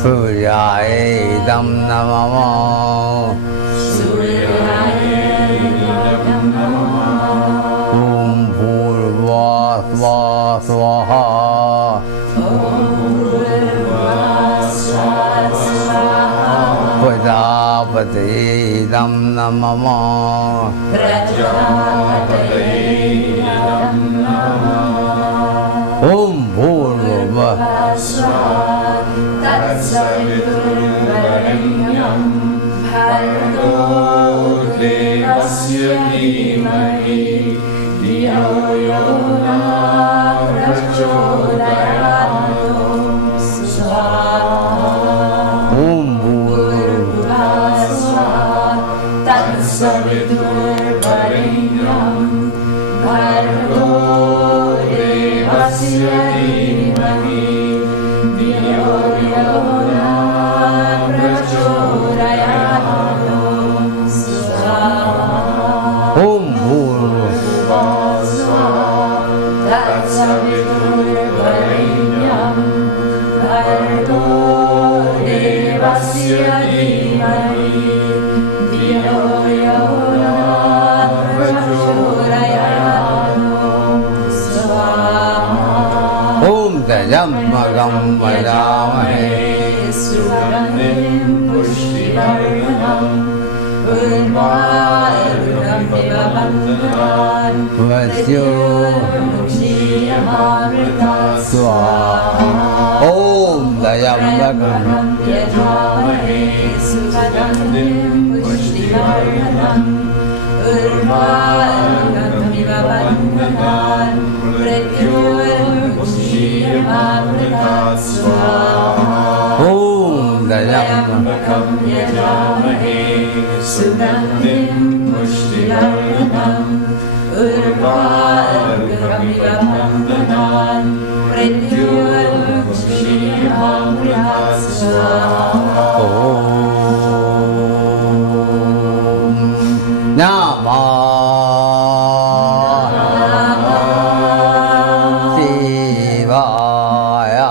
Suryayedam namamo Om Bhurva Svaha Prajapatiyedam namamo Om Bhurva Tatsaviturvarenyam bhargo devasya dhimahi dhiyo yo nah prachodayat swaha. Om Bhurvasvaha Tatsaviturvarenyam bhargo devasya dhimahi dhiyo yo nah prachodayat swaha. Om Bhurvasvaha Tatsaviturvarenyam bhargo devasya dhimahi dhiyo yo nah prachodayat swaha. Om Tajambagam Vadamahe Sugandhim pushtivardhanam Urvarukamviva bandhanam Pratyurmukshiyamarvitat swaha. Om Tajambagam Yajamahe Sugandhim pushtivardhanam Urvarukamviva bandhanam Pratyurmukshiyamarvitat swaha. Om Tajambakam yajamahe sugandhim pushtivardhanam Urvarukamviva bandhanam Pratyurmukshiyamarvitat swaha. Om Namah Shivaya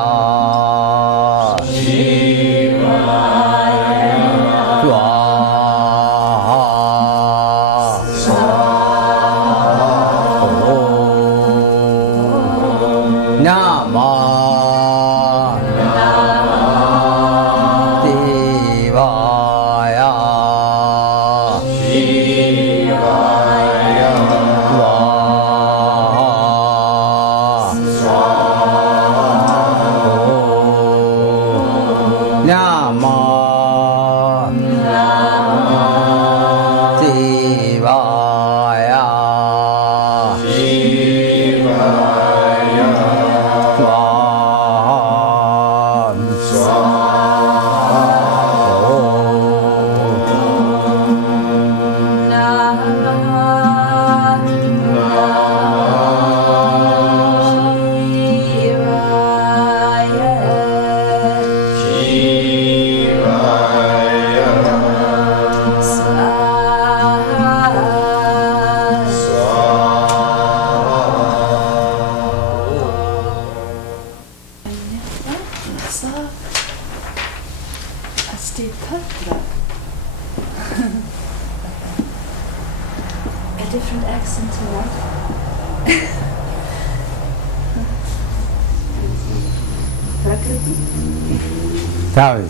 Sorry.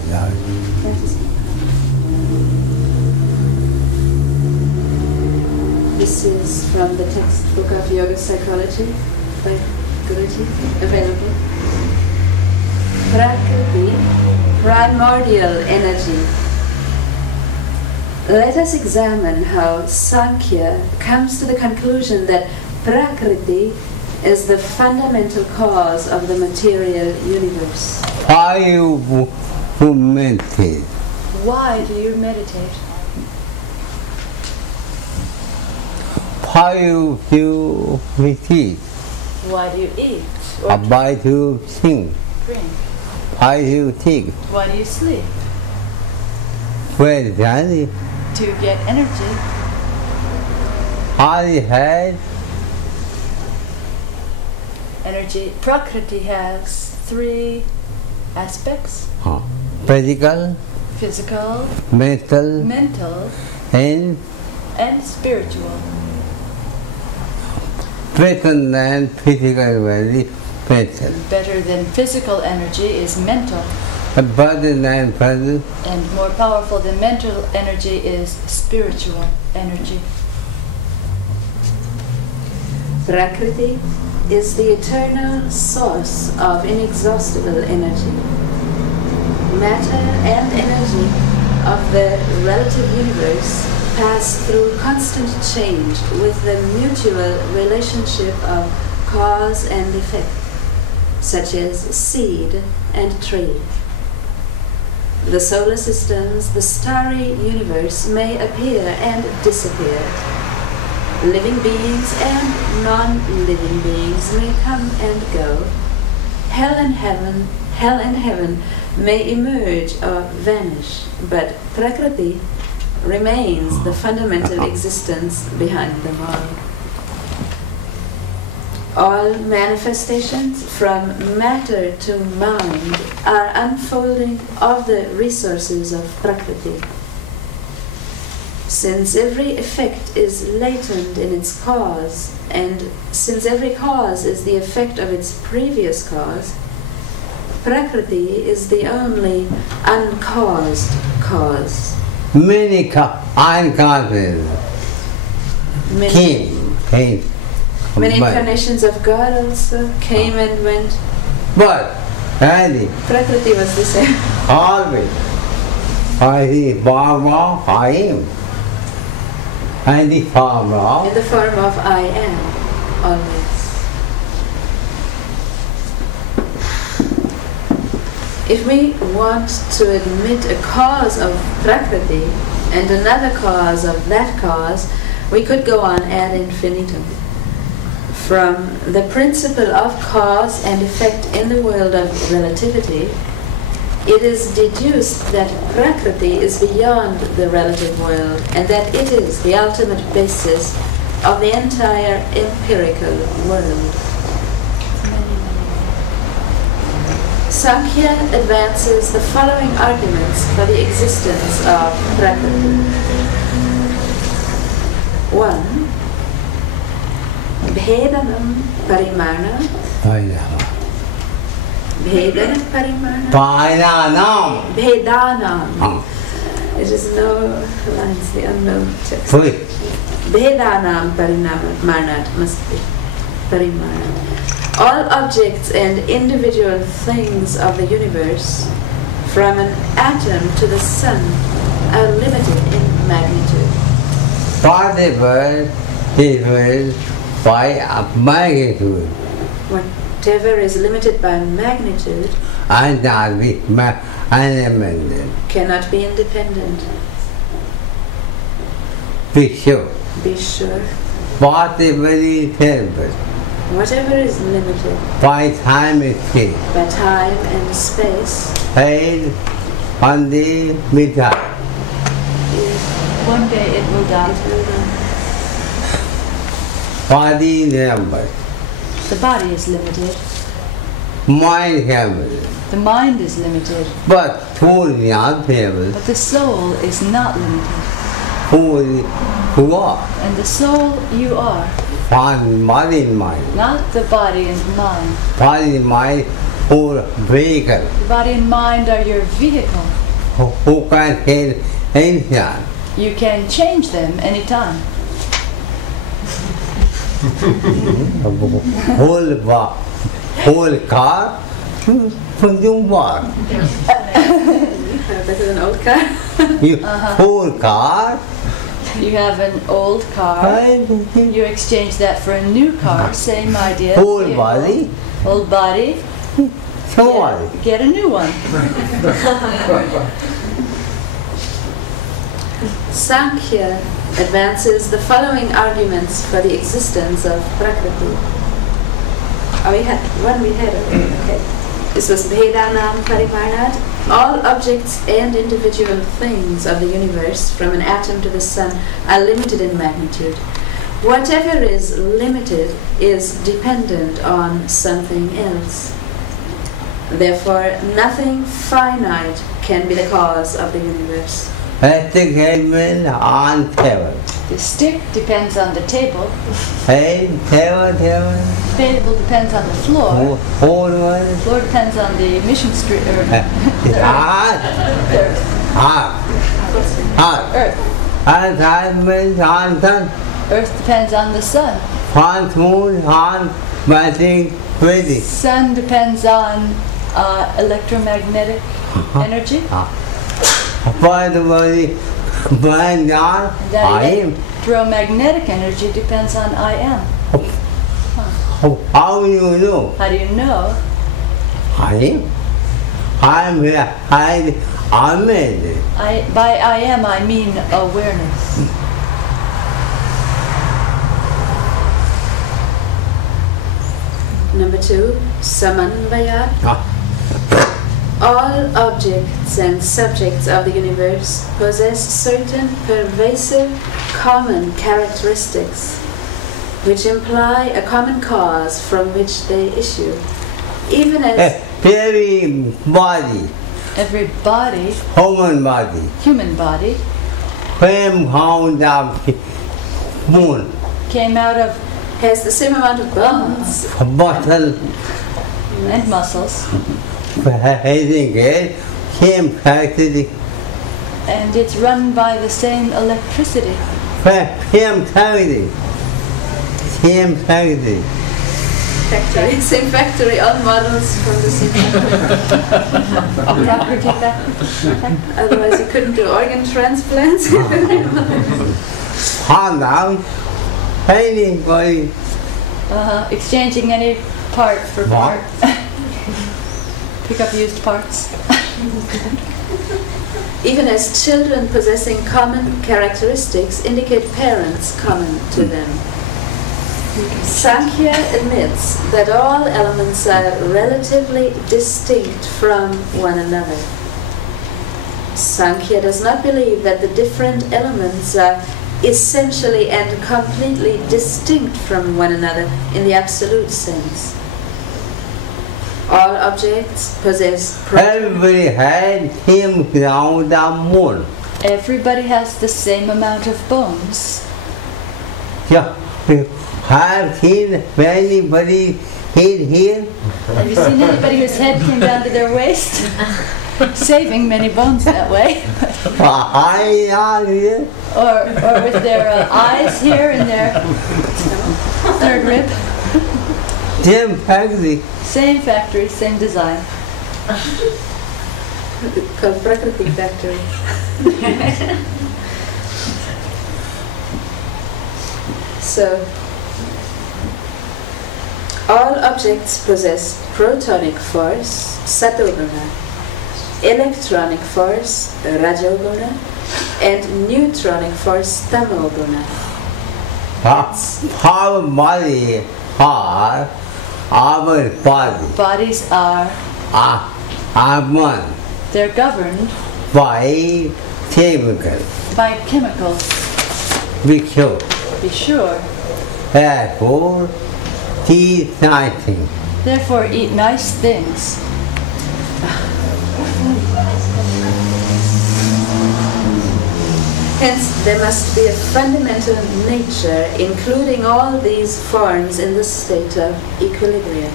This is from the textbook of Yoga Psychology by Guruji, available. Prakriti, primordial energy. Let us examine how Sankhya comes to the conclusion that Prakriti is the fundamental cause of the material universe. Why you meditate? Why do you meditate? Why you feel retreat? Why do you eat? Why do you think? Drink? Why do you think? Why do you sleep? Where is energy? To get energy. How you had? energy. Prakriti has three aspects: physical, physical, mental, mental, and spiritual. better than physical very mental. Better than physical energy is mental, Better than physical, and more powerful than mental energy is spiritual energy. Prakriti is the eternal source of inexhaustible energy. Matter and energy of the relative universe pass through constant change with the mutual relationship of cause and effect, such as seed and tree. The solar systems, the starry universe may appear and disappear. Living beings and non-living beings may come and go. Hell and heaven may emerge or vanish, but Prakriti remains the fundamental existence behind them all. All manifestations from matter to mind are unfolding of the resources of Prakriti. Since every effect is latent in its cause, and since every cause is the effect of its previous cause, Prakriti is the only uncaused cause. many unconscious came. Many incarnations of God also came and went. But Andy, Prakriti was the same. always, I see Baba, I am. And the form In the form of I am, always. If we want to admit a cause of Prakriti and another cause of that cause, we could go on ad infinitum. From the principle of cause and effect in the world of relativity, it is deduced that Prakriti is beyond the relative world and that it is the ultimate basis of the entire empirical world. Sankhya advances the following arguments for the existence of Prakriti. 1. Bhedanam parimana. Bhedanam parimana. Painanam. Bhedanam. It is no lines, the unknown text. Bhedanam parimanat must be parimanat. All objects and individual things of the universe, from an atom to the sun, are limited in magnitude. Whatever is by magnitude Whatever is limited by magnitude and not be independent. cannot be independent. Be sure. Be sure. Whatever is tempered Whatever is limited by time and space, by time and space paid on the midnight. is One day it will die. Body number, The body is limited. mind number, The mind is limited. but who is not able, But the soul is not limited. who are, And the soul you are, one body and mind. not the body and mind. Body and mind who vehicle, The body and mind are your vehicle. who can help anything. You can change them anytime. Whole car, from war. better than old car. You whole car, You have an old car. You exchange that for a new car. Same idea. whole vehicle. body, Old body. somebody. Get a new one. Sankhya advances the following arguments for the existence of Prakriti. Oh, we had one we had already. Okay. This was Bhedanam Parimarnat. All objects and individual things of the universe, from an atom to the sun, are limited in magnitude. Whatever is limited is dependent on something else. Therefore, nothing finite can be the cause of the universe. Depends on table. The stick depends on the table. Hey, table. Table depends on the floor. Whole one. Floor depends on the mission street. Heart. Earth. Earth depends on the sun. Moon, magic, ready. Sun depends on electromagnetic energy. By the way, I am. Electromagnetic energy depends on I am. How do you know? How do you know? I am. I'm here. I'm it. By I am, I mean awareness. Number 2, Samanvaya. All objects and subjects of the universe possess certain pervasive common characteristics which imply a common cause from which they issue. Even as Every body, Every body, human body, human body, came out of moon, came out of has the same amount of bones, bottle, and muscles, heading it, came practically, and it's run by the same electricity. same factory, factory, same factory, all models from the same factory. Property factory. Otherwise you couldn't do organ transplants. hand out, anybody, Exchanging any part for part. Pick up used parts. Even as children possessing common characteristics indicate parents common to them. Sankhya admits that all elements are relatively distinct from one another. Sankhya does not believe that the different elements are essentially and completely distinct from one another in the absolute sense. All objects possess everybody had him down the moon. Everybody has the same amount of bones. Yeah, have seen anybody here? Have you seen anybody whose head came down to their waist? Saving many bones that way. I are here. Or with their eyes here and their third rib. Same factory. Same factory, same design. called Prakriti factory. So, all objects possess protonic force, satoguna, electronic force, rajoguna, and neutronic force, tamoguna. Our body are our body. Bodies are one they're governed by chemicals. by chemicals. Be sure. Be sure. Therefore, eat nothing. Therefore, eat nice things. Hence, there must be a fundamental nature including all these forms in the state of equilibrium.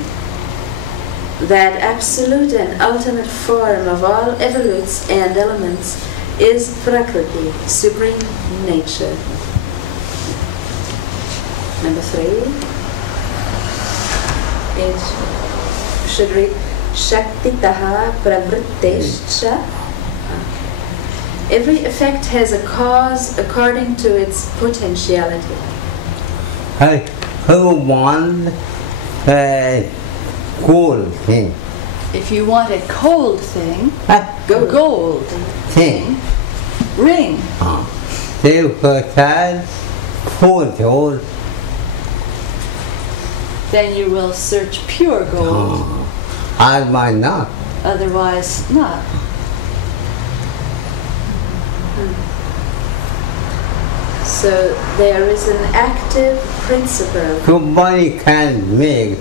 That absolute and ultimate form of all evolutes and elements is Prakriti, supreme nature. Number 3. It should read Shaktitaha Pravrittescha. Every effect has a cause according to its potentiality. Who want a cool thing? If you want a cold thing, gold Thing. ring. They had photos. Then you will search pure gold. I might not. Otherwise, not. So there is an active principle. Somebody can make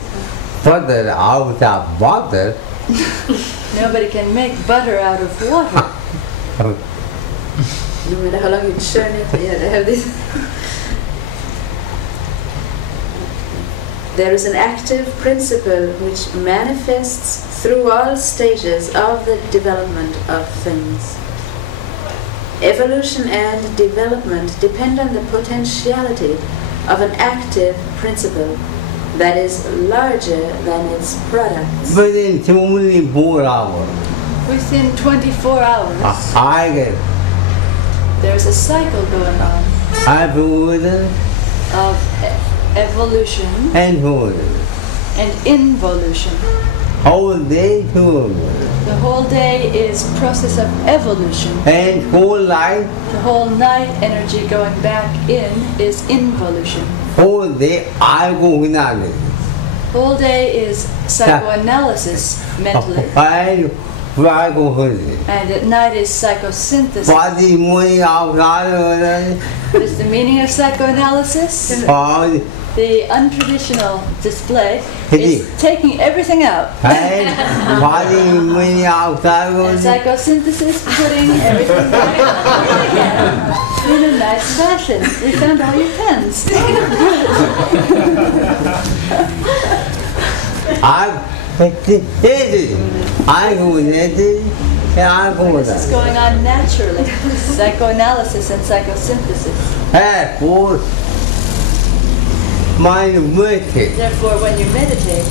butter out of water. Nobody can make butter out of water. No matter how long you churn it, yeah, they have this. There is an active principle which manifests through all stages of the development of things. Evolution and development depend on the potentiality of an active principle that is larger than its products. Within 24 hours, Within 24 hours, I get there's a cycle going on evolution of evolution and food. and involution. Whole day food. The whole day is process of evolution. And whole life, The whole night energy going back in is involution. whole day I go without it. Whole day is psychoanalysis mentally, And I go with it. and at night is psychosynthesis. What is money outside What is the meaning of psychoanalysis? of The untraditional display It is is. taking everything out. and what is money outside And of it? psychosynthesis putting everything back on again in a nice fashion. We found all your pens. I go with it, and I go with This is it. going on naturally. Psychoanalysis and psychosynthesis. Hey, for my wicked, Therefore, when you meditate,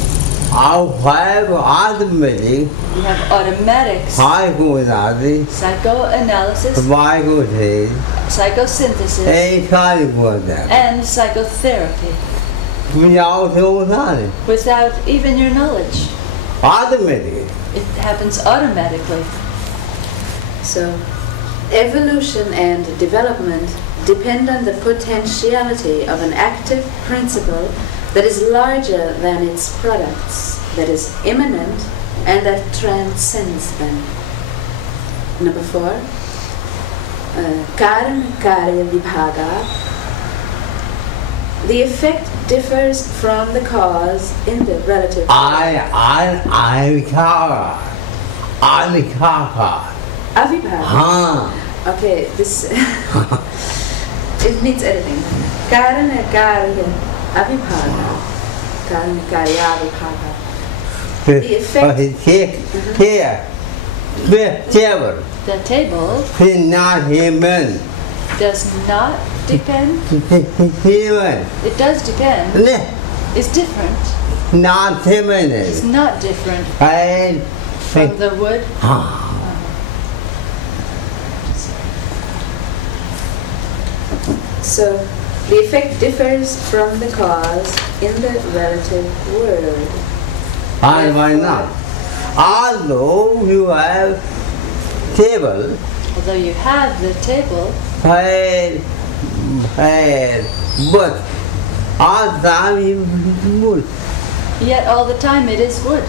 I'll have automatic, you have automatics, I go without it, psychoanalysis, I go with it, psychosynthesis, and try to go there. and psychotherapy Without all that, without even your knowledge. automatic. It happens automatically. So, evolution and development depend on the potentiality of an active principle that is larger than its products, that is immanent, and that transcends them. Number 4, Karma Karya Vibhaga. The effect differs from the cause in the relative. I Avibhaga. Huh. Okay, this it needs editing. Karana Karya Avibhaga. Karana Karya Avibhaga. The effect- Here, table, The table not human, does not depend. human, It does depend. It's different. not human, It's not different and from the wood. So the effect differs from the cause in the relative world. and why not? Although you have table, Although you have the table, but all the time you wood. yet all the time it is wood.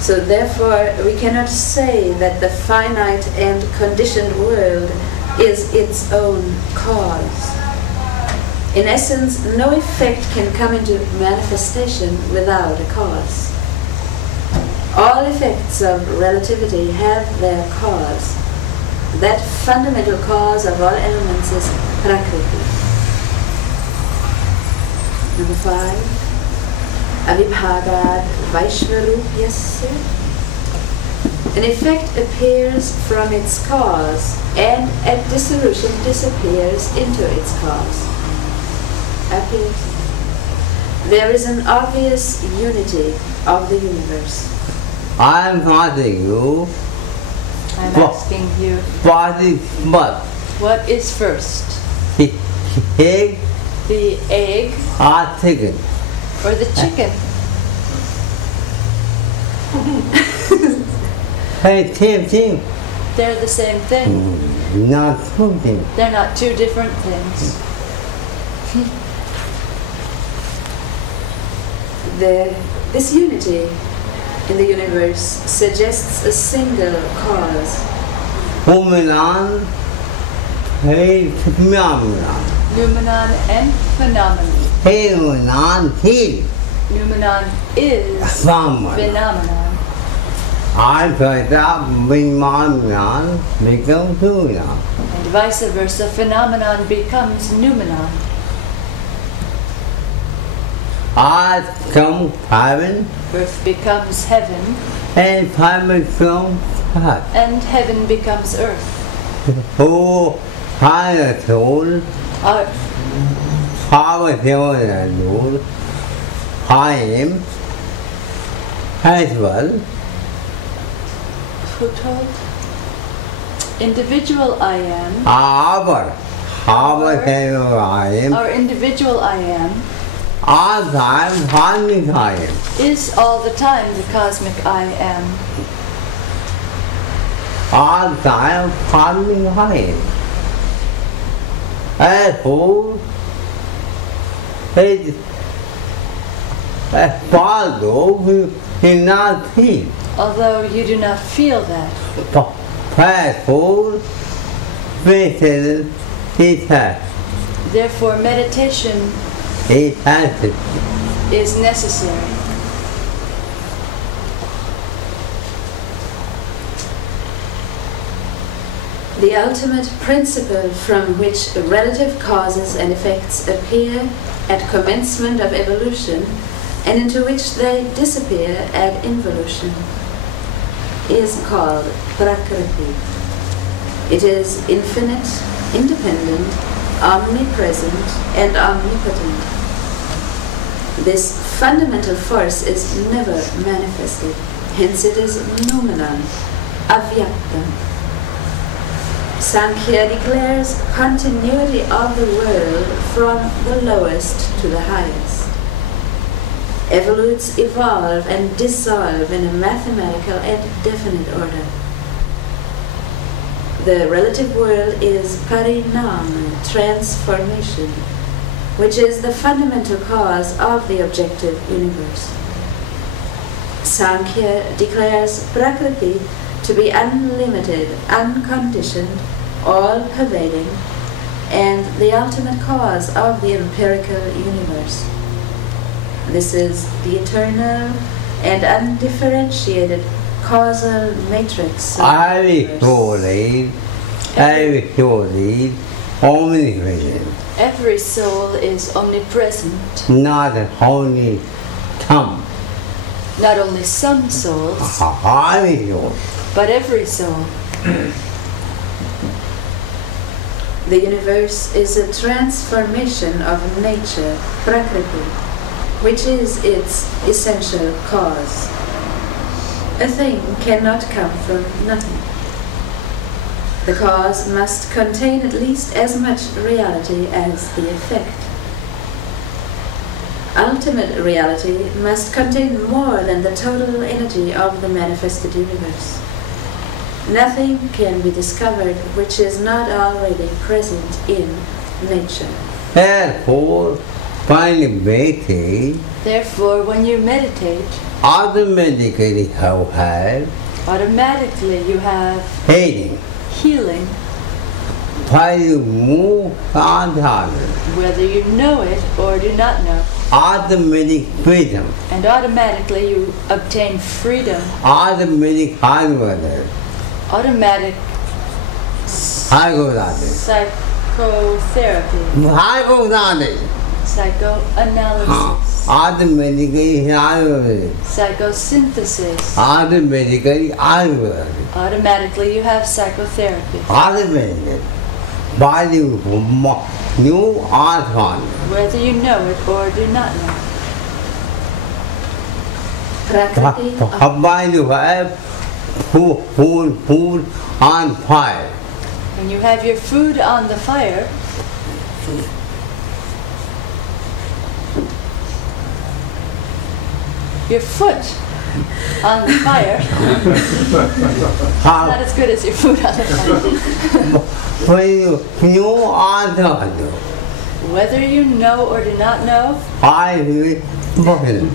So therefore, we cannot say that the finite and conditioned world is its own cause. In essence, no effect can come into manifestation without a cause. All effects of relativity have their cause. That fundamental cause of all elements is Prakriti. Number 5. Avibhagad Vaishvarupyasya. An effect appears from its cause and at dissolution disappears into its cause. Appears. There is an obvious unity of the universe. I'm asking you, I'm What? asking you, what is what? what is first? The egg The egg or chicken? or the chicken? Hey, same, They're the same thing. not something. They're not two different things. This unity in the universe suggests a single cause. phenomenon, phenomenon. Noumenon and phenomenon. Phenomenon is Noumenon is phenomenon. phenomenon. After that, phenomenon becomes phenomenon. And vice versa, phenomenon becomes noumenon. Earth comes heaven, Earth becomes heaven, and heaven becomes earth. and heaven becomes earth. Who has a soul, Our, have a soul, I am as well. who told? Individual I am. Our soul I am, Our individual I am all time harming I am. is all the time the cosmic I am. All time harming I am. As who is a father who did not feel. Although you do not feel that. Prayerful, faithful, it has. Therefore, meditation It has it. is necessary. The ultimate principle from which relative causes and effects appear at commencement of evolution and into which they disappear at involution is called Prakriti. It is infinite, independent, omnipresent, and omnipotent. This fundamental force is never manifested, hence it is noumenon, avyakta. Sankhya declares continuity of the world from the lowest to the highest. Evolutes evolve and dissolve in a mathematical and definite order. The relative world is parinam, transformation, which is the fundamental cause of the objective universe. Sankhya declares Prakriti to be unlimited, unconditioned, all-pervading, and the ultimate cause of the empirical universe. This is the eternal and undifferentiated causal matrix of the universe. Every omnipresent, Every soul is omnipresent. not only some. Not only some souls, Every soul. but every soul. The universe is a transformation of nature, Prakriti, which is its essential cause. A thing cannot come from nothing. The cause must contain at least as much reality as the effect. Ultimate reality must contain more than the total energy of the manifested universe. Nothing can be discovered which is not already present in nature. Therefore, Therefore, when you meditate, automatically you have automatically you have healing. healing, While you move on, whether you know it or do not know. automatic freedom, And automatically you obtain freedom, automatic hardware, automatic psychotherapy, psychoanalysis, automatically hardware, psychosynthesis. automatically hardware, Automatically you have psychotherapy, automatic. While you new art on, whether you know it or do not know. Prakriti while you have food on fire, When you have your food on the fire, your foot on the fire, not as good as your food on the fire. when you new art on, Whether you know or do not know, I will burn.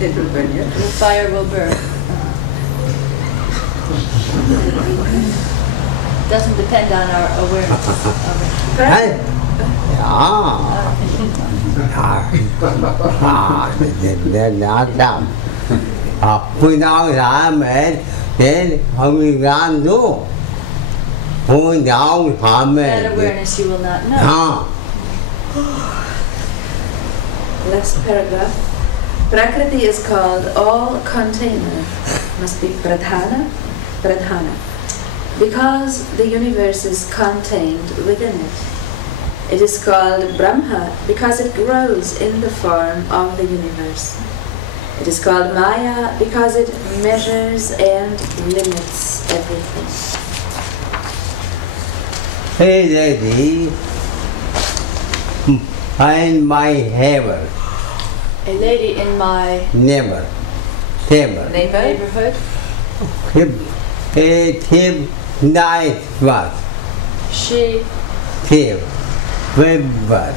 it will burn you. the fire will burn. Doesn't depend on our awareness of it. Hey. They're not dumb. Put down the man, then only run do. Put down the That man. awareness you will not know. Last paragraph. Prakriti is called all container. Must be pradhana, pradhana. Because the universe is contained within it. It is called Brahma because it grows in the form of the universe. It is called Maya because it measures and limits everything. Hey lady, find my heaven. A lady in my Never. Never. neighborhood, Tip night was. she Tip. River.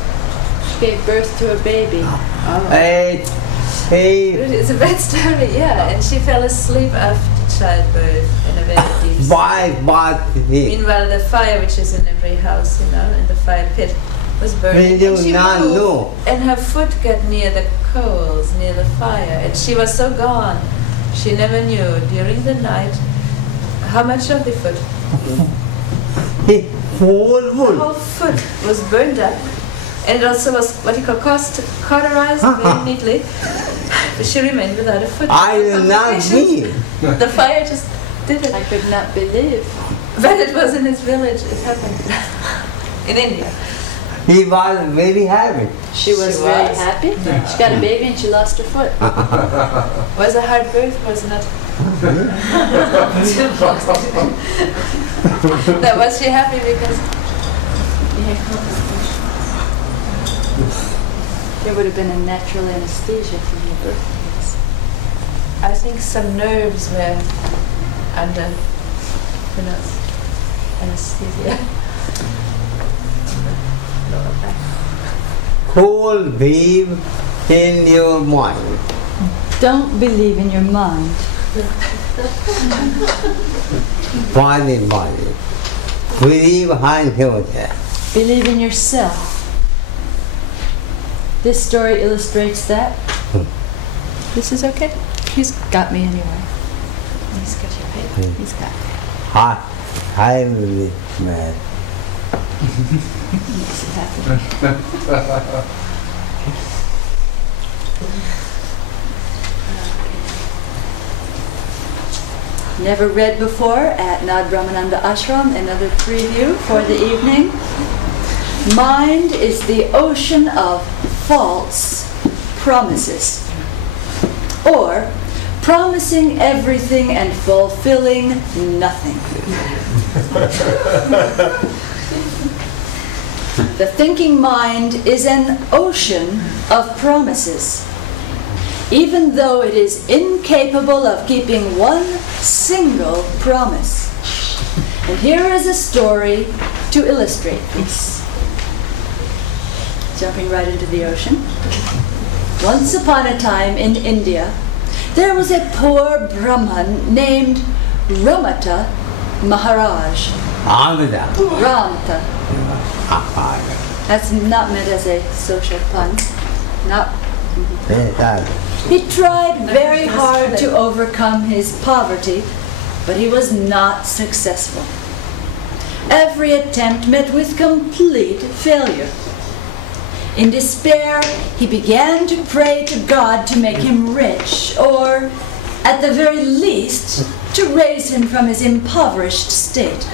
gave birth to a baby. Hey. It's a bad story, yeah. And she fell asleep after childbirth in a very deep sleep. Why Meanwhile, the fire, which is in every house, in the fire pit, was burning. We do and she not moved, know. and her foot got near the coals, near the fire, and she was so gone. She never knew during the night how much of the foot. Whole The wood. whole foot was burned up, and it also was what you call cauterized very neatly. But she remained without a foot. I will not be. The fire just did it. I could not believe. But it was in his village. It happened in India. He was very happy. She was She very was. happy. She got a baby and she lost her foot. Was a hard birth, was not. That was she happy because There would have been a natural anesthesia from your birth. I think some nerves were under anesthesia. Lower back. Whole believe in your mind. Don't believe in your mind. Body, body. Believe behind yourself. Believe in yourself. This story illustrates that. This is okay. He's got me anyway. He's got your paper. He's got me. I believe, man. Makes it happen. Never read before at Nad Brahmananda Ashram. Another preview for the evening. Mind is the ocean of false promises, or promising everything and fulfilling nothing. The thinking mind is an ocean of promises, even though it is incapable of keeping one single promise. And here is a story to illustrate this. Jumping right into the ocean. Once upon a time in India, there was a poor Brahman named Ramata Maharaj. Amida. Ramata. That's not meant as a social pun. Not. He tried very hard to overcome his poverty, but he was not successful. Every attempt met with complete failure. In despair, he began to pray to God to make him rich, or, at the very least, to raise him from his impoverished state.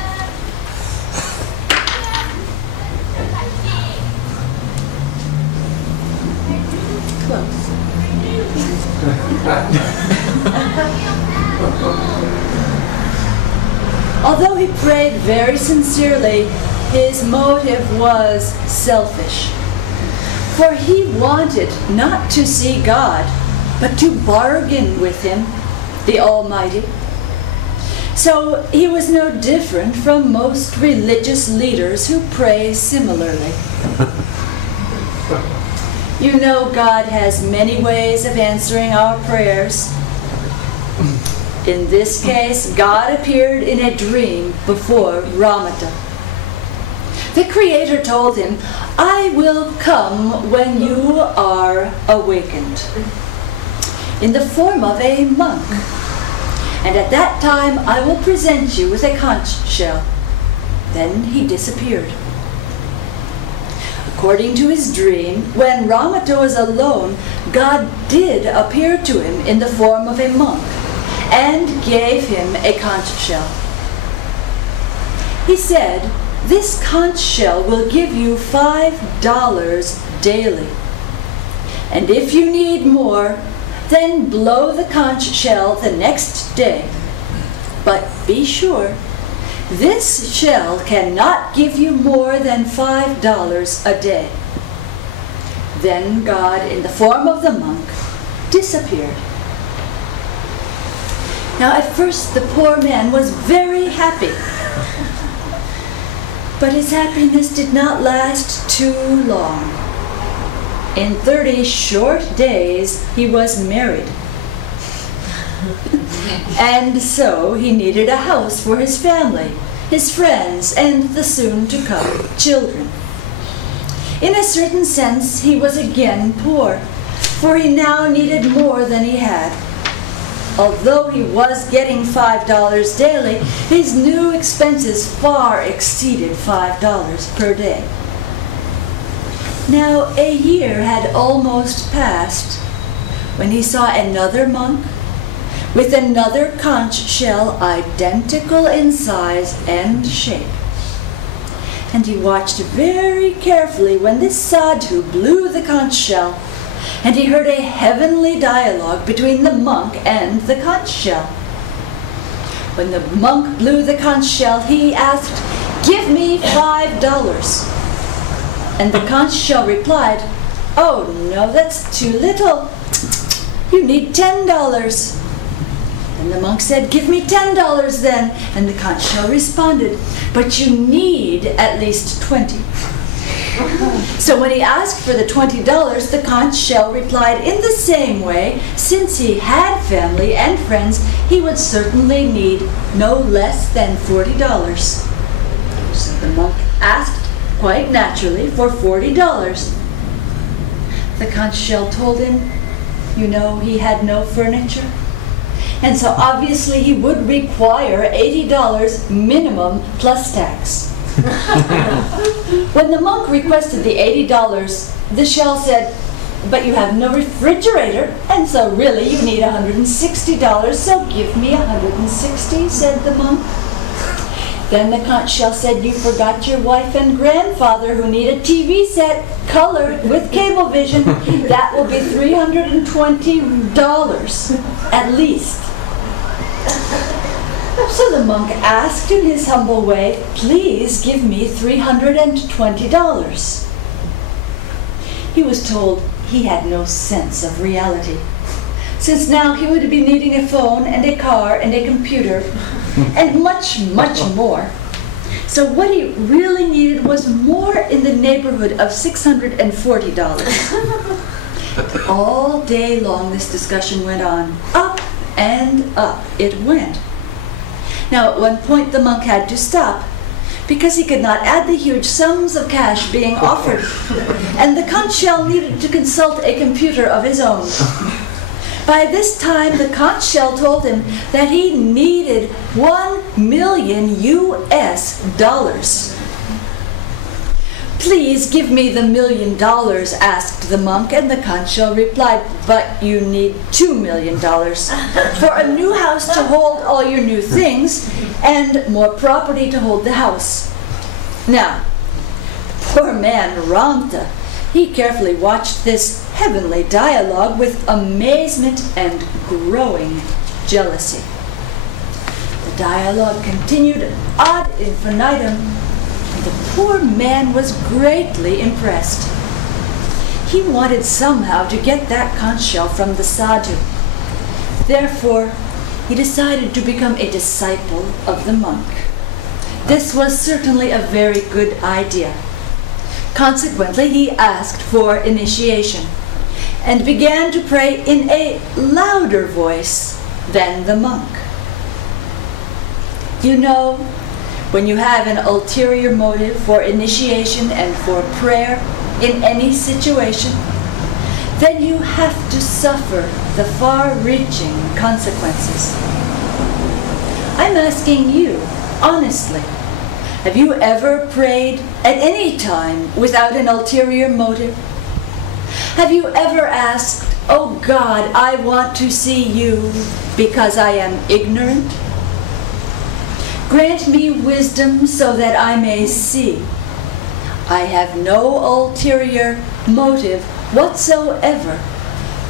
Close. Although he prayed very sincerely, his motive was selfish. For he wanted not to see God, but to bargain with Him, the Almighty. So he was no different from most religious leaders who pray similarly. You know God has many ways of answering our prayers. In this case, God appeared in a dream before Ramata. The Creator told him, "I will come when you are awakened, in the form of a monk. And at that time I will present you with a conch shell." Then he disappeared. According to his dream, when Ramata was alone, God did appear to him in the form of a monk and gave him a conch shell. He said, "This conch shell will give you $5 daily. And if you need more, then blow the conch shell the next day. But be sure, this shell cannot give you more than $5 a day." Then God, in the form of the monk, disappeared. Now at first the poor man was very happy. But his happiness did not last too long. In 30 short days, he was married. And so he needed a house for his family, his friends, and the soon-to-come children. In a certain sense, he was again poor, for he now needed more than he had. Although he was getting $5 daily, his new expenses far exceeded $5 per day. Now a year had almost passed when he saw another monk with another conch shell identical in size and shape. And he watched very carefully when this sadhu blew the conch shell, and he heard a heavenly dialogue between the monk and the conch shell. When the monk blew the conch shell, he asked, "Give me $5. And the conch shell replied, "Oh no, that's too little. You need $10. And the monk said, "Give me $10 then." And the conch shell responded, "But you need at least 20. So when he asked for the $20, the conch shell replied in the same way, since he had family and friends, he would certainly need no less than $40. So the monk asked, quite naturally, for $40. The conch shell told him, he had no furniture. And so obviously he would require $80 minimum plus tax. When the monk requested the $80, the shell said, "But you have no refrigerator, and so really you need $160, so give me $160, said the monk. Then the conch shell said, "You forgot your wife and grandfather who need a TV set, colored with cable vision. That will be $320 at least." So the monk asked in his humble way, "Please give me $320. He was told he had no sense of reality, since now he would be needing a phone and a car and a computer and much, much more. So what he really needed was more in the neighborhood of $640. All day long this discussion went on. Up and up it went. Now at one point the monk had to stop because he could not add the huge sums of cash being offered, and the conch shell needed to consult a computer of his own. By this time the conch shell told him that he needed $1 million US. "Please give me the $1 million, asked the monk, and the conch shell replied, "But you need $2 million for a new house to hold all your new things and more property to hold the house." Now, the poor man Ramta, he carefully watched this heavenly dialogue with amazement and growing jealousy. The dialogue continued ad infinitum. The poor man was greatly impressed. He wanted somehow to get that conch shell from the sadhu. Therefore, he decided to become a disciple of the monk. This was certainly a very good idea. Consequently, he asked for initiation and began to pray in a louder voice than the monk. You know, when you have an ulterior motive for initiation and for prayer in any situation, then you have to suffer the far-reaching consequences. I'm asking you, honestly, have you ever prayed at any time without an ulterior motive? Have you ever asked, "Oh God, I want to see you because I am ignorant? Grant me wisdom so that I may see. I have no ulterior motive whatsoever.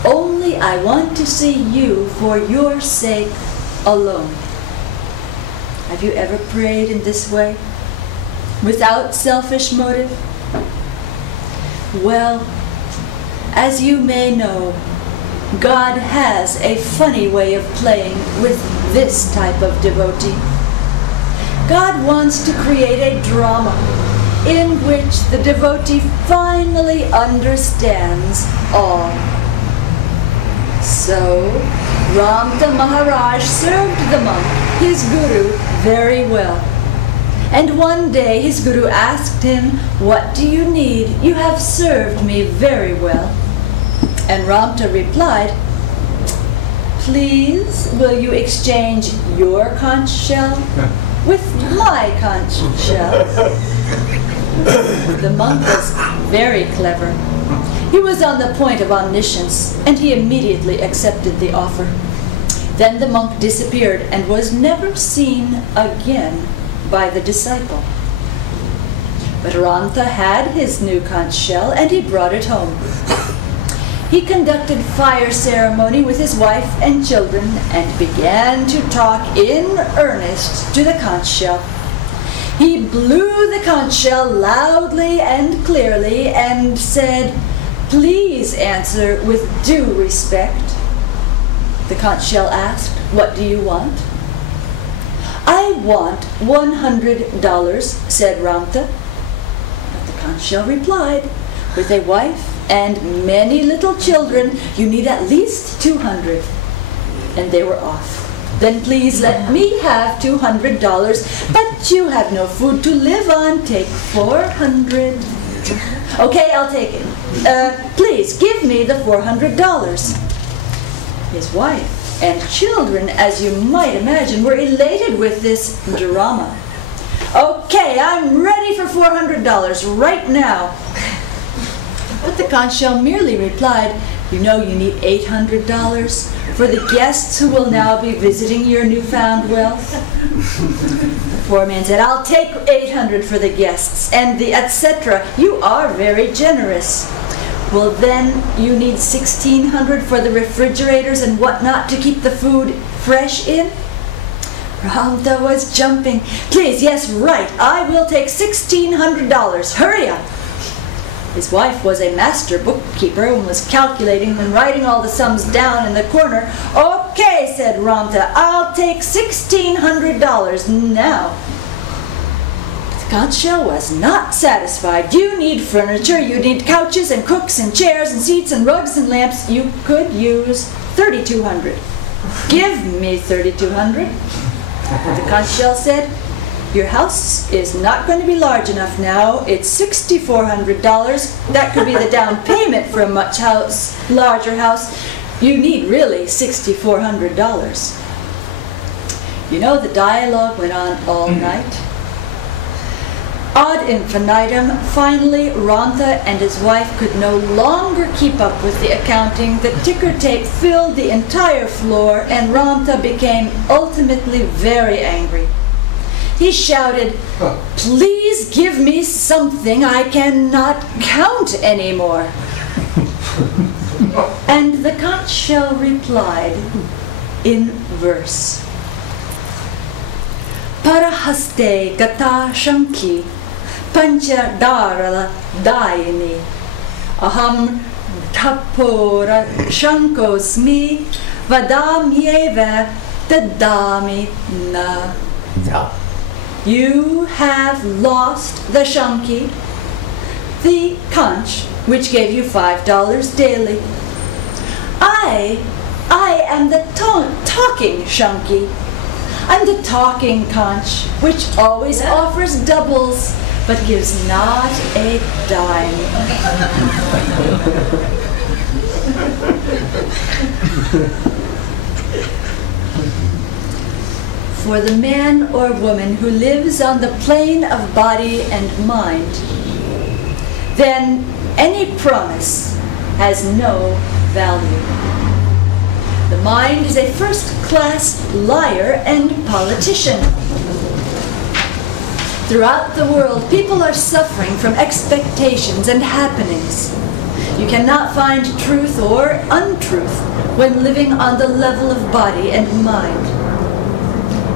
Only I want to see you for your sake alone." Have you ever prayed in this way, without selfish motive? Well, as you may know, God has a funny way of playing with this type of devotee. God wants to create a drama in which the devotee finally understands all. So, Ramta Maharaj served the monk, his guru, very well. And one day his guru asked him, "What do you need? You have served me very well." And Ramta replied, "Please, will you exchange your conch shell with my conch shell?" The monk was very clever. He was on the point of omniscience, and he immediately accepted the offer. Then the monk disappeared and was never seen again by the disciple. But Ramta had his new conch shell, and he brought it home. He conducted fire ceremony with his wife and children and began to talk in earnest to the conch shell. He blew the conch shell loudly and clearly and said, "Please answer with due respect." The conch shell asked, "What do you want?" "I want $100, said Ramta. But the conch shell replied, "With a wife and many little children, you need at least 200. And they were off. "Then please let me have $200, but you have no food to live on. Take 400. "Okay, I'll take it. Please give me the $400. His wife and children, as you might imagine, were elated with this drama. "Okay, I'm ready for $400 right now." But the conch shell merely replied, "You know you need $800 for the guests who will now be visiting your newfound wealth." The poor man said, "I'll take 800 for the guests and the etc. You are very generous." "Well, then you need 1,600 for the refrigerators and whatnot to keep the food fresh in?" Ramta was jumping. "Please, yes, right. I will take $1,600. Hurry up." His wife was a master bookkeeper and was calculating and writing all the sums down in the corner. "Okay," said Ramta, "I'll take $1,600 now." The conch shell was not satisfied. "You need furniture, you need couches and cooks and chairs and seats and rugs and lamps. You could use 3,200. "Give me 3,200. The conch shell said, "Your house is not going to be large enough now. It's $6,400. That could be the down payment for a much larger house. You need really $6,400. You know, the dialogue went on all night. Ad infinitum, finally Ramta and his wife could no longer keep up with the accounting. The ticker tape filled the entire floor, and Ramta became ultimately very angry. He shouted, "Please give me something. I cannot count anymore." And the conch shell replied in verse, "Parahaste gata shanki pancha darala dayini aham tapora shankosmi vadamyeva dadami na." Yeah. You have lost the shanki, the conch, which gave you $5 daily. I am the talking shanki. I'm the talking conch, which always offers doubles, but gives not a dime. For the man or woman who lives on the plane of body and mind, then any promise has no value. The mind is a first-class liar and politician. Throughout the world, people are suffering from expectations and happenings. You cannot find truth or untruth when living on the level of body and mind.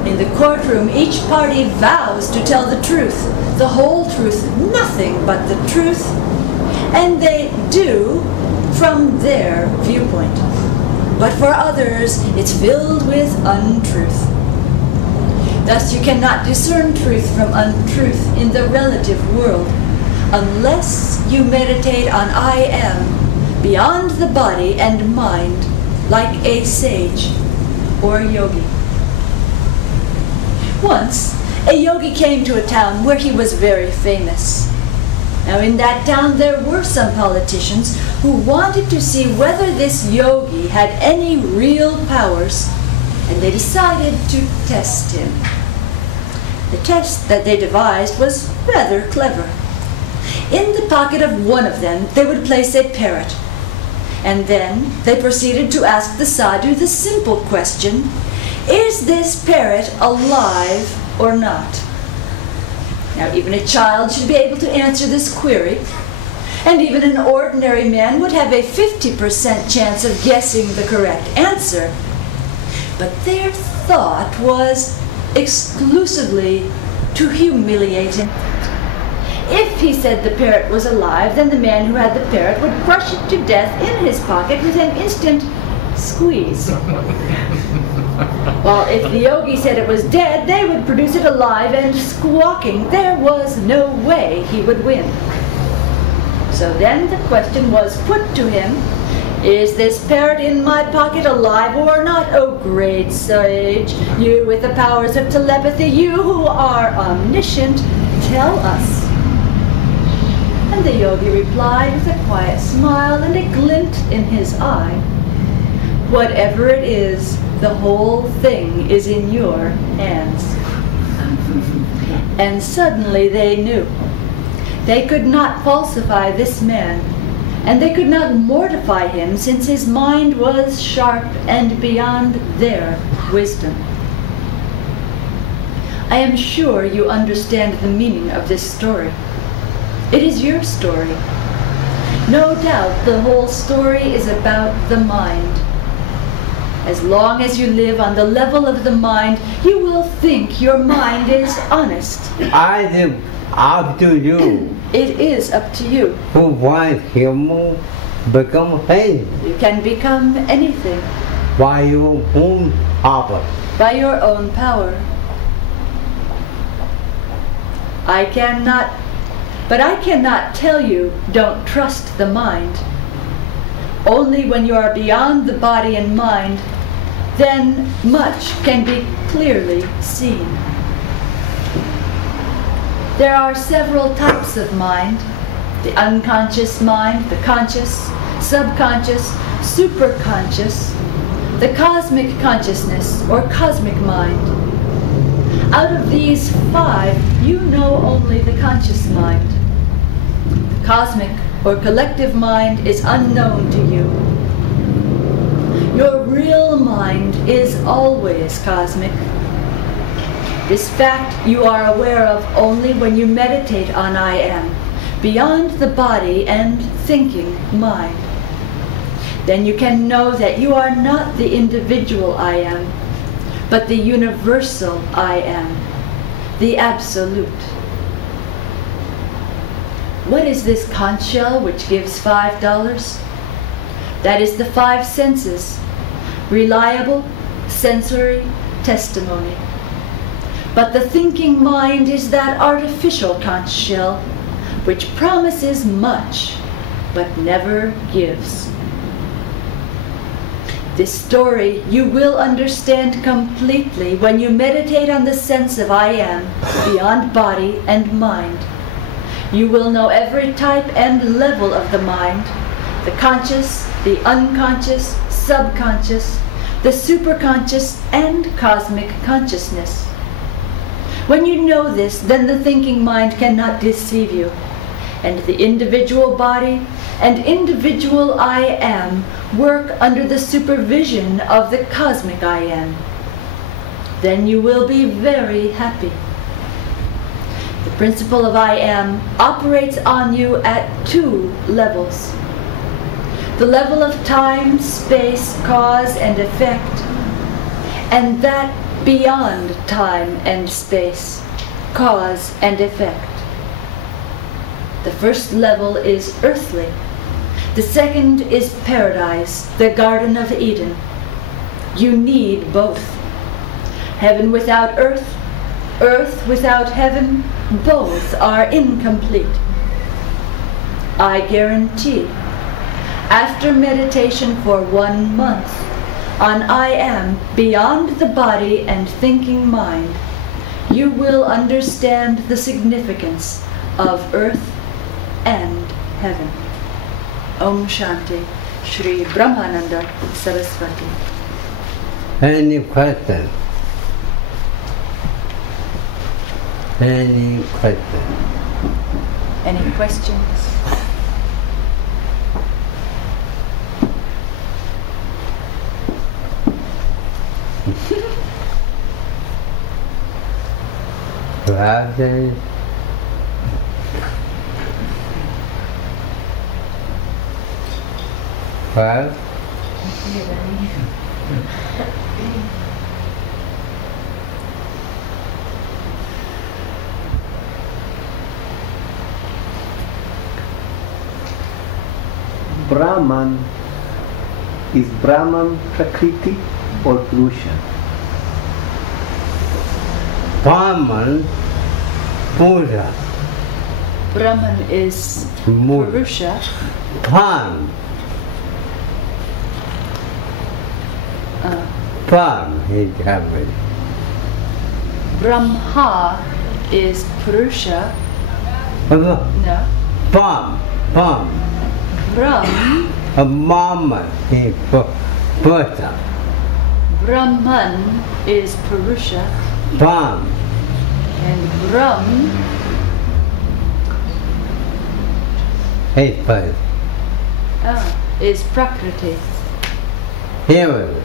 In the courtroom, each party vows to tell the truth, the whole truth, nothing but the truth, and they do from their viewpoint. But for others, it's filled with untruth. Thus, you cannot discern truth from untruth in the relative world unless you meditate on I am beyond the body and mind like a sage or a yogi. Once, a yogi came to a town where he was very famous. Now, in that town, there were some politicians who wanted to see whether this yogi had any real powers, and they decided to test him. The test that they devised was rather clever. In the pocket of one of them, they would place a parrot, and then they proceeded to ask the sadhu the simple question, is this parrot alive or not? Now, even a child should be able to answer this query, and even an ordinary man would have a 50% chance of guessing the correct answer. But their thought was exclusively to humiliate him. If he said the parrot was alive, then the man who had the parrot would crush it to death in his pocket with an instant squeeze. While if the yogi said it was dead, they would produce it alive and squawking. There was no way he would win. So then the question was put to him, is this parrot in my pocket alive or not? Oh, great sage, you with the powers of telepathy, you who are omniscient, tell us. And the yogi replied with a quiet smile and a glint in his eye, whatever it is, the whole thing is in your hands. And suddenly they knew. They could not falsify this man, and they could not mortify him, since his mind was sharp and beyond their wisdom. I am sure you understand the meaning of this story. It is your story. No doubt the whole story is about the mind. As long as you live on the level of the mind, you will think your mind is honest. I think up to you. It is up to you. Who wants human become pain You can become anything by your own power. by your own power. I cannot tell you don't trust the mind. Only when you are beyond the body and mind, then much can be clearly seen. There are several types of mind: the unconscious mind, the conscious, subconscious, superconscious, the cosmic consciousness or cosmic mind. Out of these 5, you know only the conscious mind. The cosmic or collective mind is unknown to you. Your real mind is always cosmic. This fact you are aware of only when you meditate on I am, beyond the body and thinking mind. Then you can know that you are not the individual I am, but the universal I am, the absolute. What is this conch shell which gives $5? That is the 5 senses: reliable, sensory, testimony. But the thinking mind is that artificial conch shell which promises much but never gives. This story you will understand completely when you meditate on the sense of I am beyond body and mind. You will know every type and level of the mind, the conscious, the unconscious, subconscious, the superconscious, and cosmic consciousness. When you know this, then the thinking mind cannot deceive you, and the individual body and individual I am work under the supervision of the cosmic I am. Then you will be very happy. The principle of I am operates on you at 2 levels. The level of time, space, cause, and effect, and that beyond time and space, cause and effect. The first level is earthly. The second is paradise, the Garden of Eden. You need both. Heaven without earth, earth without heaven, both are incomplete. I guarantee, after meditation for 1 month on I am beyond the body and thinking mind, you will understand the significance of earth and heaven. Om Shanti, Shri Brahmananda Saraswati. Any question? Any question? Any questions? Do you have any? Well, Brahman, is Brahman Prakriti or Purusha? Brahman, Buddha, Brahman is Mu- Purusha. Pan, Pan is heaven. Brahma is Purusha. No. Pan, Brahm, a mama is Buddha. Brahman is Purusha. Pan, And Brahm is Buddha. is Prakriti. Heaven,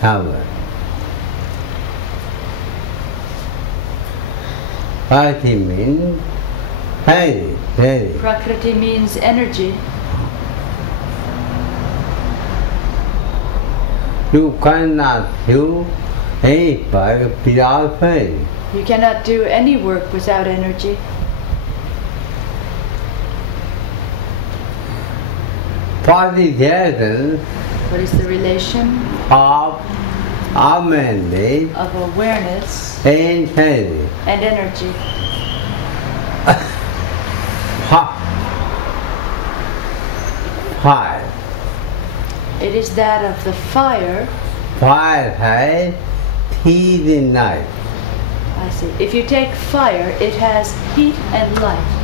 heaven. Prakriti means energy. Prakriti means energy. You cannot do any work without energy. You cannot do any work without energy. Participation What is the relation of awareness of awareness and energy. and energy? Fire. It is that of the fire. Fire has heat and light. I see. If you take fire, it has heat and light.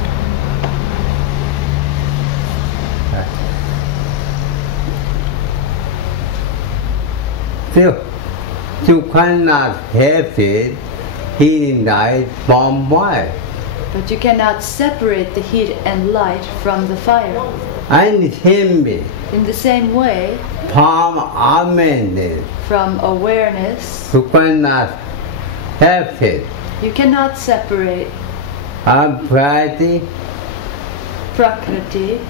You cannot have it, heat and light from fire. But you cannot separate the heat and light from the fire. And simply In the same way, from awareness, from awareness, you cannot have it. you cannot separate Prakriti Prakriti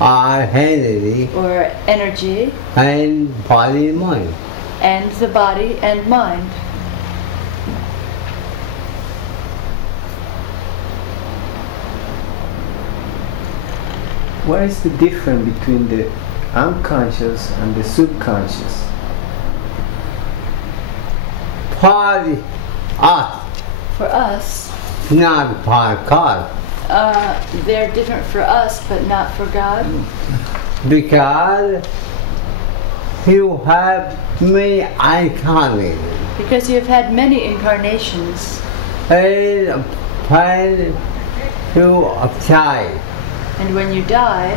or energy or energy and body mind. and the body and mind. What is the difference between the unconscious and the subconscious? Body, us, For us, not part God. they're different for us, but not for God. Because you have many incarnations. Because you've had many incarnations. And when you die, And when you die,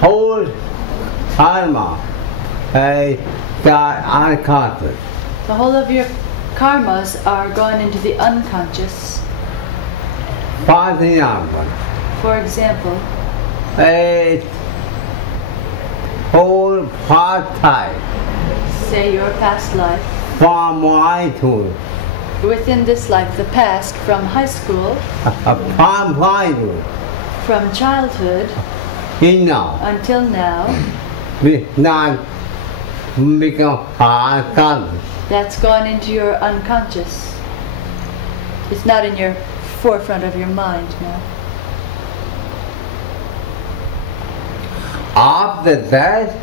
whole karma got unconscious. the whole of your karmas are gone into the unconscious. For example, For example, a whole part-time say your past life. from childhood, Within this life, the past, from high school, from childhood, from childhood you know, until now, we not become unconscious. that's gone into your unconscious. It's not in your forefront of your mind now. After that,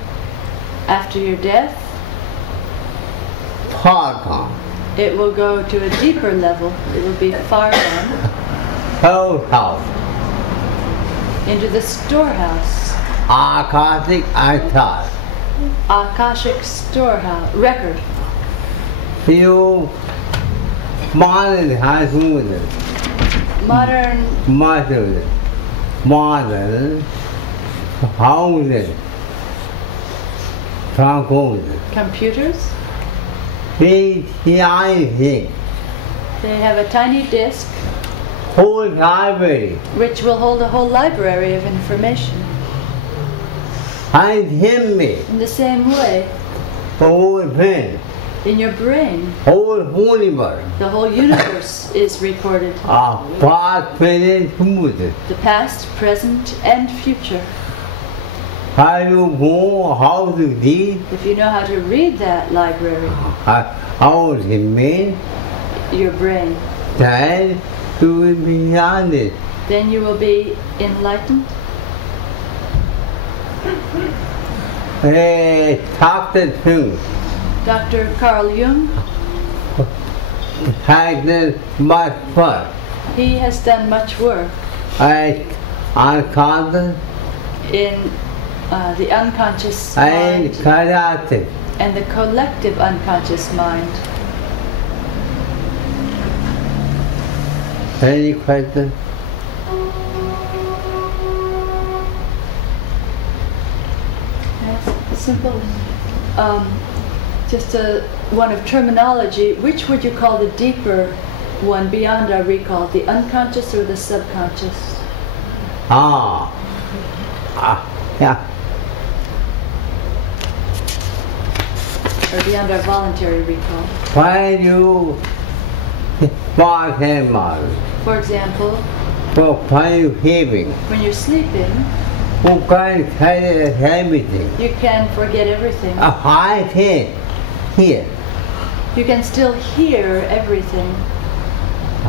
After your death, part-time, it will go to a deeper level. It will be far gone whole house, into the storehouse, Akashic Atal. Akashic storehouse, record. You modern has moved. Modern modern houses, tranquility. computers, Thing, they have a tiny disk whole library, which will hold a whole library of information. and him me, In the same way, whole thing, in your brain, whole universe, the whole universe is recorded. past, present, future. The past, present, and future. How you go, how to read, If you know how to read that library, how to mean, your brain, then you will be beyond it. then you will be enlightened. Talk the truth. Dr. Carl Jung, Has much fun. he has done much work Unconscious in the unconscious and mind collective. and the collective unconscious mind. Any question? That's simple. Just one of terminology. Which would you call the deeper one beyond our recall, the unconscious or the subconscious? Yeah. Or beyond our voluntary recall? When you walk him out, For example, when you hearing, when you're sleeping, who can carry everything? you can forget everything. I can hear. You can still hear everything.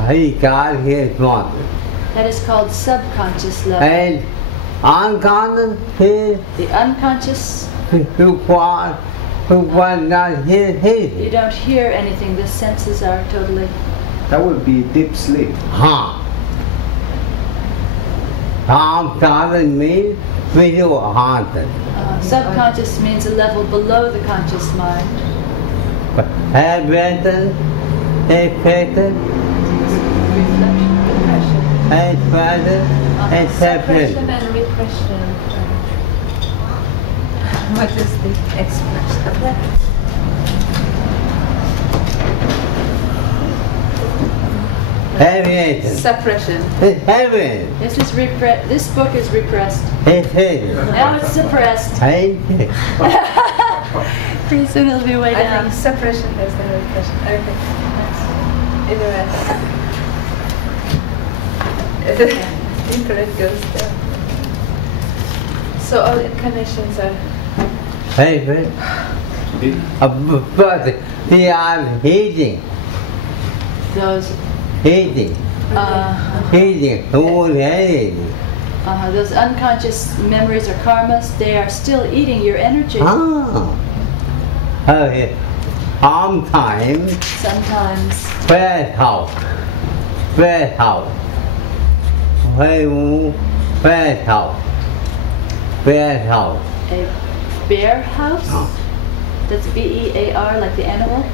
He got his mother. That is called subconscious level. And unconscious, The unconscious, who not hear you anything. don't hear anything. The senses are totally. That would be deep sleep. Unconscious means visual haunted. Subconscious means a level below the conscious mind. Heaven, affected, Reflection, repression. and present, and separate. Suppression and repression. What is the expression of that? Heaven, Suppression. heaven, This book is repressed. affected, Now it's suppressed. and Pretty soon it'll be way I down. think suppression is the repression. Okay. Interesting. Infrared goes down. So all incarnations are. heaven. But they are hating, Those hating, who hating. those unconscious memories or karmas, they are still eating your energy. Sometimes, Sometimes bad house, bad house, bad house, bad house. a bear house. That's B-E-A-R, like the animal?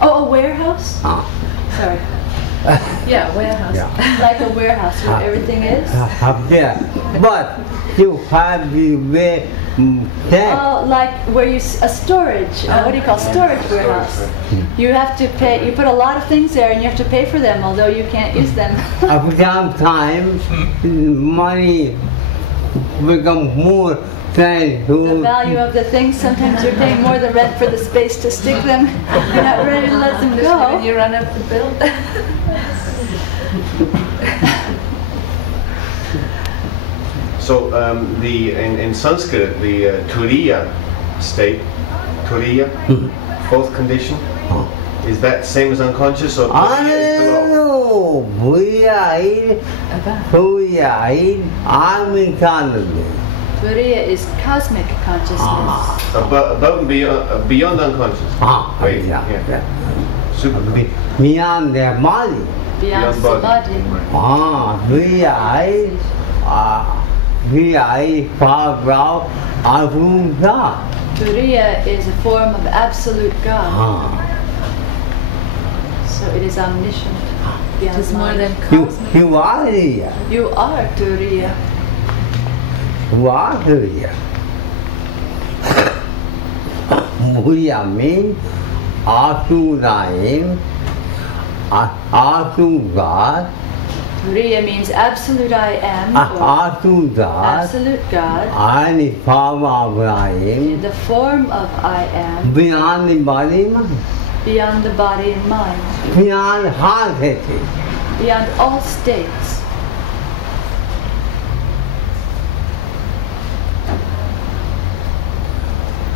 Oh, a warehouse? Sorry. Yeah, warehouse. Yeah. Like a warehouse where everything is? Yeah. But you have to be that. Oh, like where you a storage. What do you call storage warehouse? You have to pay. You put a lot of things there, and you have to pay for them, although you can't use them. Sometimes money become more than The value of the things. Sometimes you're paying more the rent for the space to stick them. You're not ready to let them When go. you run up the bill. So in Sanskrit, the turiya state, turiya, fourth condition, is that same as unconscious or turiya is below? Turiya is cosmic consciousness. Above and beyond unconscious. Wait, Super. Beyond their body. Beyond body. samadhi. Turiya is a form of absolute God. So it is omniscient. It is more than You cosmic. are here. You are Turiya. You are here. Buddha means Asuraim, Asu God, Turiya means absolute I am, or Asu God, absolute God, and the form of I in am, the form of I am, beyond the body, beyond the body and mind, beyond heart city. beyond all states.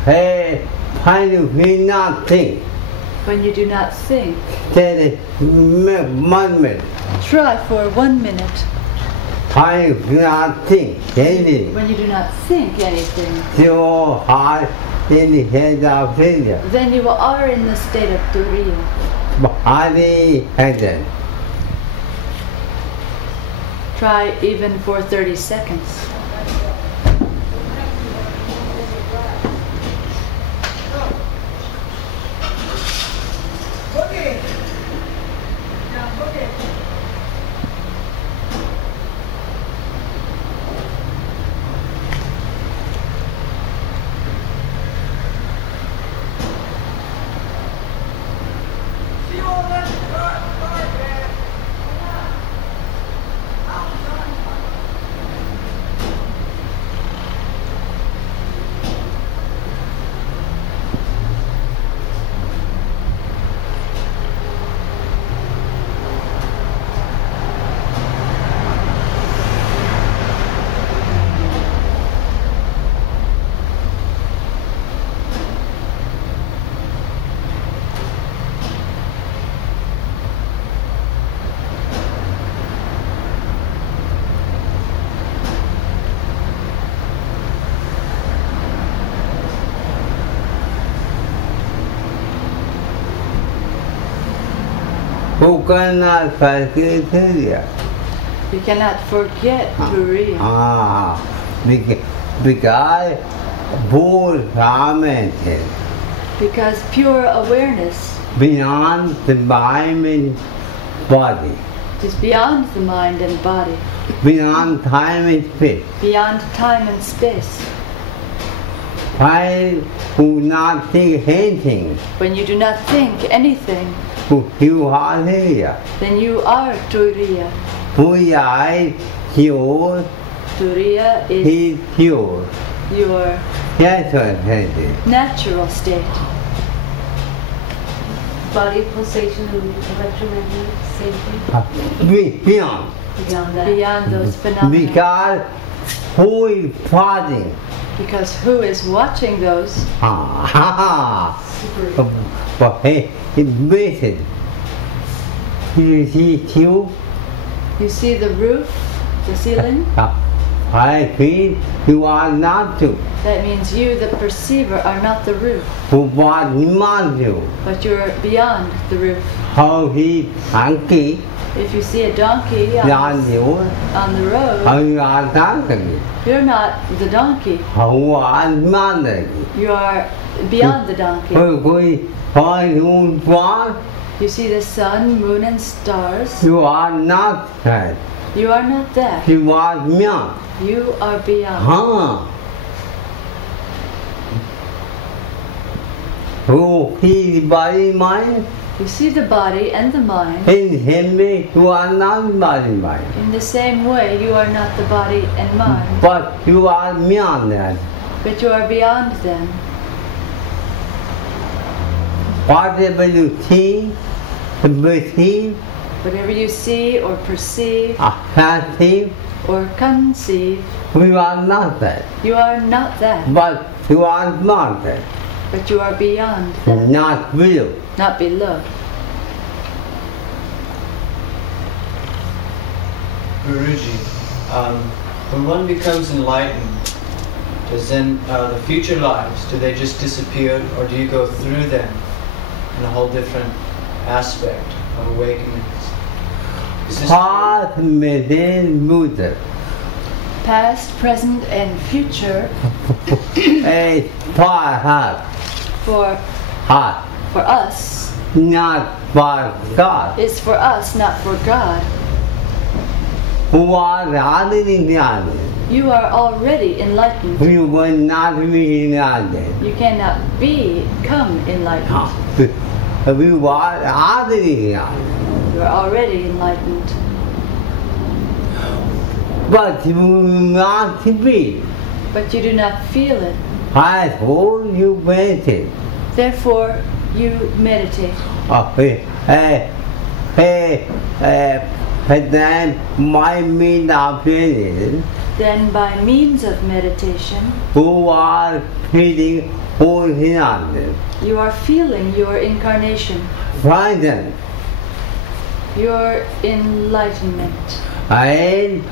Hey, when you will not think, When you do not think, that is 1 minute. try for 1 minute. When you do not think anything, When you do not think anything, your heart in the head of failure. then you are in the state of Turiya. Body headed. Try even for 30 seconds. Who cannot forget Turiya? You cannot forget Turiya. Because full tormented Because pure awareness beyond the mind and body, is beyond the mind and body, beyond time and space. beyond time and space. Why who not think anything? When you do not think anything, You are here. then you are Turiya. Turiya is pure, Turiya is is pure. your Natural state. natural state. Body pulsation and electromagnetic, same thing. Beyond. Beyond that. Beyond those phenomena. Because who is fighting? Because who is watching those? But hey, it's basic. You see you? You see the roof, the ceiling? I think you are not to. That means you, the perceiver, are not the roof, Who was not you? but you're beyond the roof. How he monkey If you see a donkey on you? on the road, How you are donkey? you're not the donkey. How was monkey? You are beyond the donkey. You see the sun, moon, and stars. You are not that. You are not that. You are beyond. You are beyond. You see the body, mind. You see the body and the mind. In him, you are not body, mind. In the same way, you are not the body and mind. But you are beyond that. But you are beyond them. Whatever you see, perceive, whatever you see or perceive, conceive, or conceive, you are not that. You are not that. But you are not that. But you are beyond that. Not below. Not below. Guruji, when one becomes enlightened, does then the future lives, do they just disappear, or do you go through them in a whole different aspect of awakenings? Past, present, future. Past, present, and future. For us. Not for God. Is for us, not for God. Who are already enlightened. You are already enlightened. You will not be enlightened. You cannot become enlightened. You are already enlightened. You are already enlightened. But you will not be. But you do not feel it. Therefore you meditate. Therefore you meditate. Then by means of meditation, you are feeling you are feeling your incarnation, present, your enlightenment. And